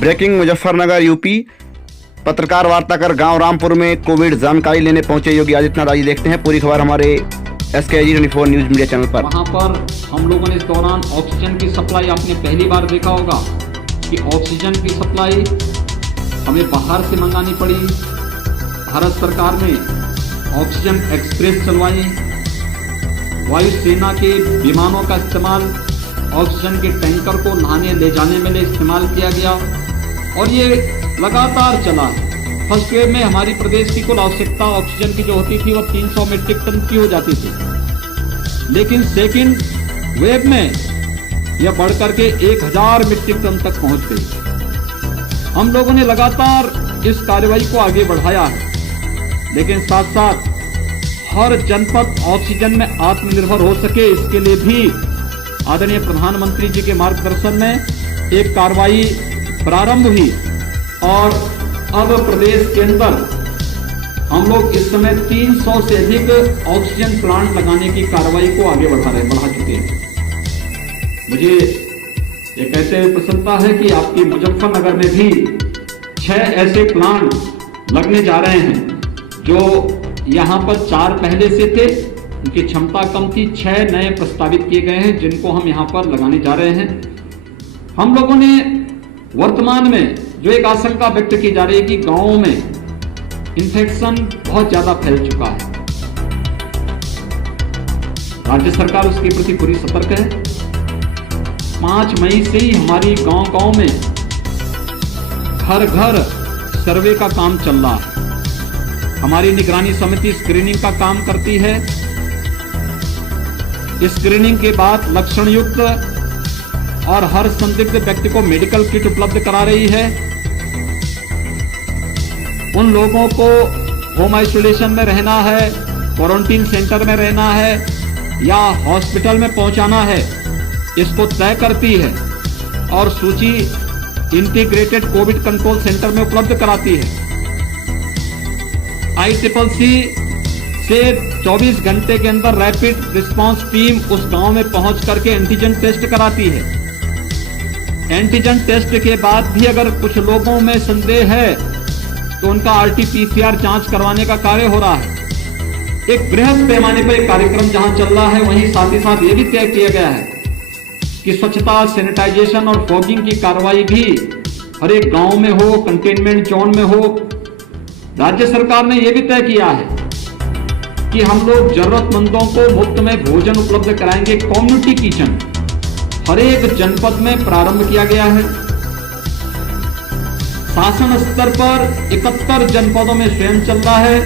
Breaking Muzaffarnagar UP. पत्रकार वार्ता कर गांव रामपुर में कोविड जानकारी लेने पहुंचे योगी आदित्यनाथ। आइए देखते हैं पूरी खबर हमारे SKG 24 न्यूज मीडिया चैनल पर। वहाँ पर हम लोगों ने इस दौरान ऑक्सीजन की सप्लाई, आपने पहली बार देखा होगा कि ऑक्सीजन की सप्लाई हमें बाहर से मंगानी पड़ी। भारत सरकार ने ऑक्सीजन एक्सप्रेस चलवाई, वायुसेना के विमानों का इस्तेमाल ऑक्सीजन के टैंकर को लाने ले जाने में इस्तेमाल किया गया और ये लगातार चला है। फर्स्ट वेव में हमारी प्रदेश की कुल आवश्यकता ऑक्सीजन की जो होती थी वो 300 मीट्रिक टन की हो जाती थी, लेकिन सेकेंड वेव में यह बढ़कर के 1000 मीट्रिक टन तक पहुंच गई। हम लोगों ने लगातार इस कार्रवाई को आगे बढ़ाया है, लेकिन साथ साथ हर जनपद ऑक्सीजन में आत्मनिर्भर हो सके, इसके लिए भी आदरणीय प्रधानमंत्री जी के मार्गदर्शन में एक कार्रवाई प्रारंभ हुई और अब प्रदेश के अंदर हम लोग इस समय 300 से अधिक ऑक्सीजन प्लांट लगाने की कार्रवाई को आगे बढ़ा चुके हैं। मुझे ये कहते हुए प्रसन्नता है कि आपकी मुजफ्फरनगर में भी 6 ऐसे प्लांट लगने जा रहे हैं, जो यहाँ पर 4 पहले से थे, उनकी क्षमता कम थी। 6 नए प्रस्तावित किए गए हैं जिनको हम यहाँ पर लगाने जा रहे हैं। हम लोगों ने वर्तमान में जो एक आशंका व्यक्त की जा रही है कि गांवों में इन्फेक्शन बहुत ज्यादा फैल चुका है, राज्य सरकार उसके प्रति पूरी सतर्क है। 5 मई से ही हमारी गांव में घर घर सर्वे का काम चल रहा है। हमारी निगरानी समिति स्क्रीनिंग का काम करती है। स्क्रीनिंग के बाद लक्षण युक्त और हर संदिग्ध व्यक्ति को मेडिकल किट उपलब्ध करा रही है। उन लोगों को होम आइसोलेशन में रहना है, क्वारंटीन सेंटर में रहना है या हॉस्पिटल में पहुंचाना है, इसको तय करती है और सूची इंटीग्रेटेड कोविड कंट्रोल सेंटर में उपलब्ध कराती है। ICCC से 24 घंटे के अंदर रैपिड रिस्पांस टीम उस गांव में पहुंच करके एंटीजन टेस्ट कराती है। एंटीजन टेस्ट के बाद भी अगर कुछ लोगों में संदेह है तो उनका RT-PCR जांच करवाने का कार्य हो रहा है। एक बृहद पैमाने पर एक कार्यक्रम जहां चल रहा है, वहीं साथ ही साथ ये भी तय किया गया है कि स्वच्छता, सैनिटाइजेशन और फॉगिंग की कार्रवाई भी हर एक गांव में हो, कंटेनमेंट जोन में हो। राज्य सरकार ने यह भी तय किया है कि हम लोग जरूरतमंदों को मुफ्त में भोजन उपलब्ध कराएंगे। कम्युनिटी किचन हर एक जनपद में प्रारंभ किया गया है। शासन स्तर पर 71 जनपदों में स्वयं चल रहा है,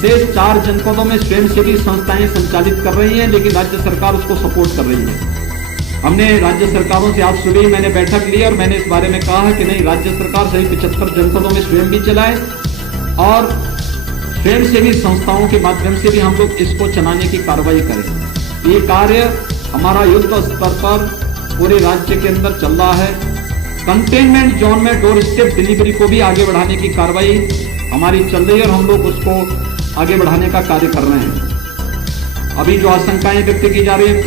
शेष 4 जनपदों में स्वयंसेवी संस्थाएं संचालित कर रही हैं, लेकिन राज्य सरकार उसको सपोर्ट कर रही है। हमने राज्य सरकारों से आज सुबह मैंने बैठक ली और मैंने इस बारे में कहा कि नहीं, राज्य सरकार सभी 75 जनपदों में स्वयं भी चलाए और स्वयंसेवी संस्थाओं के माध्यम से भी हम लोग इसको चलाने की कार्रवाई करें। ये कार्य हमारा युद्ध स्तर पर पूरे राज्य के अंदर चल रहा है। कंटेनमेंट जोन में डोर स्टेप डिलीवरी को भी आगे बढ़ाने की कार्रवाई हमारी चल रही है और हम लोग उसको आगे बढ़ाने का कार्य कर रहे हैं। अभी जो आशंकाएं व्यक्त की जा रही है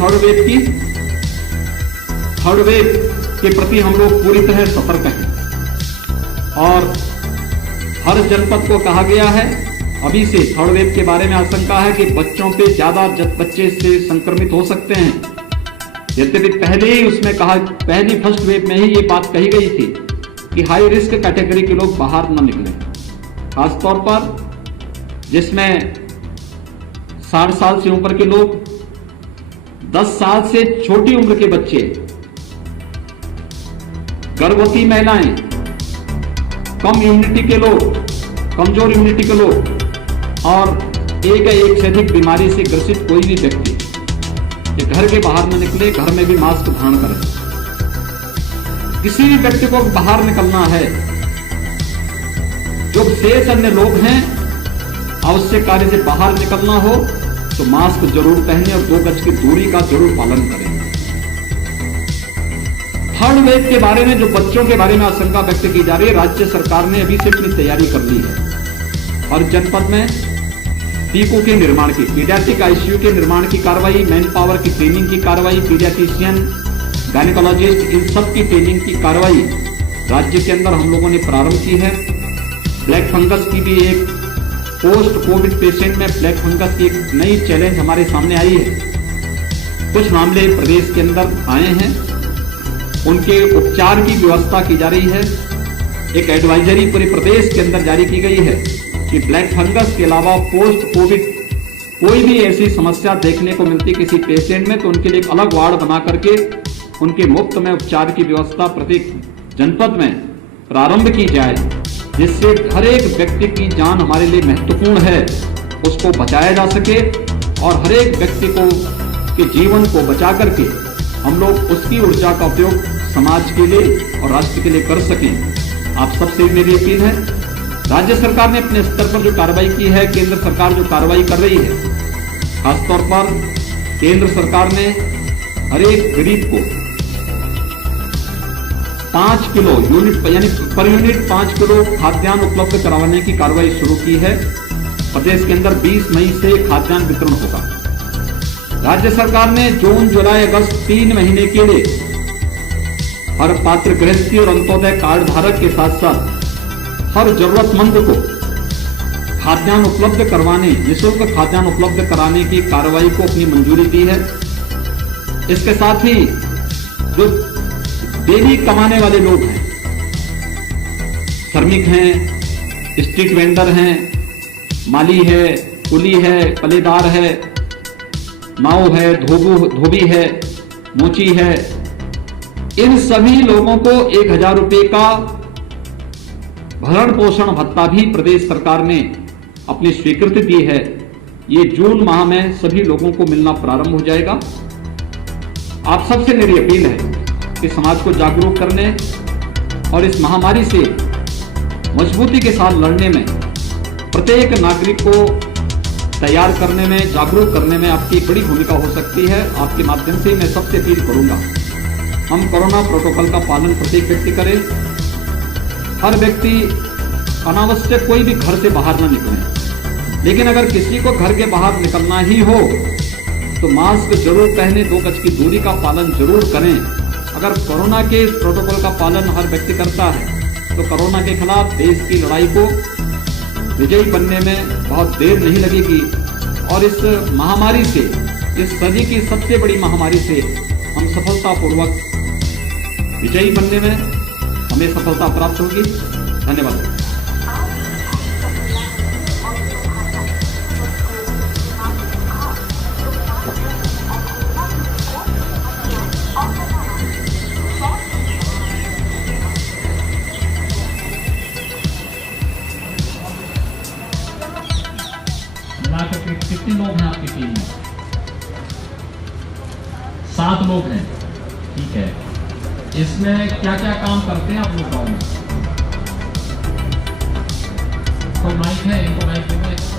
थर्ड वेव के प्रति हम लोग पूरी तरह सतर्क हैं और हर जनपद को कहा गया है अभी से थर्ड वेव के बारे में आशंका है कि बच्चों पे ज्यादा बच्चे से संक्रमित हो सकते हैं। यद्यपि पहले ही उसमें कहा, पहली फर्स्ट वेव में ही ये बात कही गई थी कि हाई रिस्क कैटेगरी के लोग बाहर न निकलें, खासतौर पर जिसमें 60 साल से ऊपर के लोग, 10 साल से छोटी उम्र के बच्चे, गर्भवती महिलाएं, कम इम्यूनिटी के लोग, कमजोर इम्यूनिटी के लोग और एक से अधिक बीमारी से ग्रसित कोई भी व्यक्ति ये घर के बाहर न निकले, घर में भी मास्क धारण करें। किसी भी व्यक्ति को बाहर निकलना है, जो शेष अन्य लोग हैं, आवश्यक कार्य से बाहर निकलना हो तो मास्क जरूर पहने और 2 गज की दूरी का जरूर पालन करें। थर्ड वेव के बारे में जो बच्चों के बारे में आशंका व्यक्त की जा रही है, राज्य सरकार ने अभी से अपनी तैयारी कर ली है और जनपद में टीकों के निर्माण की, पीडियाट्रिक ICU के निर्माण की कार्रवाई, मैन पावर की ट्रेनिंग की कार्रवाई, पीडियाट्रिशियन, गायनेकोलॉजिस्ट, इन सब की ट्रेनिंग की कार्रवाई राज्य के अंदर हम लोगों ने प्रारंभ की है। ब्लैक फंगस की भी एक पोस्ट कोविड पेशेंट में ब्लैक फंगस की एक नई चैलेंज हमारे सामने आई है। कुछ मामले प्रदेश के अंदर आए हैं, उनके उपचार की व्यवस्था की जा रही है। एक एडवाइजरी पूरे प्रदेश के अंदर जारी की गई है कि ब्लैक फंगस के अलावा पोस्ट कोविड कोई भी ऐसी समस्या देखने को मिलती किसी पेशेंट में तो उनके लिए एक अलग वार्ड बना करके उनके मुफ्त में उपचार की व्यवस्था प्रत्येक जनपद में प्रारंभ की जाए, जिससे हर एक व्यक्ति की जान हमारे लिए महत्वपूर्ण है, उसको बचाया जा सके और हर एक व्यक्ति को के जीवन को बचा करके हम लोग उसकी ऊर्जा का उपयोग समाज के लिए और राष्ट्र के लिए कर सकें। आप सबसे मेरी अपील है, राज्य सरकार ने अपने स्तर पर जो कार्रवाई की है, केंद्र सरकार जो कार्रवाई कर रही है, खासतौर पर केंद्र सरकार ने हर एक गरीब को 5 किलो यूनिट यानी पर यूनिट 5 किलो खाद्यान्न उपलब्ध करवाने की कार्रवाई शुरू की है। प्रदेश के अंदर 20 मई से खाद्यान्न वितरण होगा। राज्य सरकार ने जून, जुलाई, अगस्त 3 महीने के लिए हर पात्र गृहस्थी और अंत्योदय कार्ड धारक के साथ साथ हर जरूरतमंद को खाद्यान्न उपलब्ध करवाने, निःशुल्क खाद्यान्न उपलब्ध कराने की कार्रवाई को अपनी मंजूरी दी है। इसके साथ ही जो डेली कमाने वाले लोग हैं, श्रमिक हैं, स्ट्रीट वेंडर हैं, माली है, कुली है, पलेदार है, नाव है, धोबी है, मोची है, इन सभी लोगों को 1000 रुपए का भरण पोषण भत्ता भी प्रदेश सरकार ने अपनी स्वीकृति दी है। ये जून माह में सभी लोगों को मिलना प्रारंभ हो जाएगा। आप सबसे मेरी अपील है कि समाज को जागरूक करने और इस महामारी से मजबूती के साथ लड़ने में, प्रत्येक नागरिक को तैयार करने में, जागरूक करने में आपकी बड़ी भूमिका हो सकती है। आपके माध्यम से मैं सबसे अपील करूंगा, हम कोरोना प्रोटोकॉल का पालन प्रत्येक व्यक्ति करे। हर व्यक्ति अनावश्यक कोई भी घर से बाहर न निकले, लेकिन अगर किसी को घर के बाहर निकलना ही हो तो मास्क जरूर पहने, 2 गज की दूरी का पालन जरूर करें। अगर कोरोना के प्रोटोकॉल का पालन हर व्यक्ति करता है तो कोरोना के खिलाफ देश की लड़ाई को विजयी बनने में बहुत देर नहीं लगेगी और इस महामारी से, इस सदी की सबसे बड़ी महामारी से हम सफलतापूर्वक विजयी बनने में हमें सफलता प्राप्त होगी। धन्यवाद। कितने लोग हैं आपकी टीम में? 7 लोग हैं, ठीक है। इसमें क्या क्या काम करते हैं आप लोग गाँव में? तो माइक है, इनको माइक देंगे।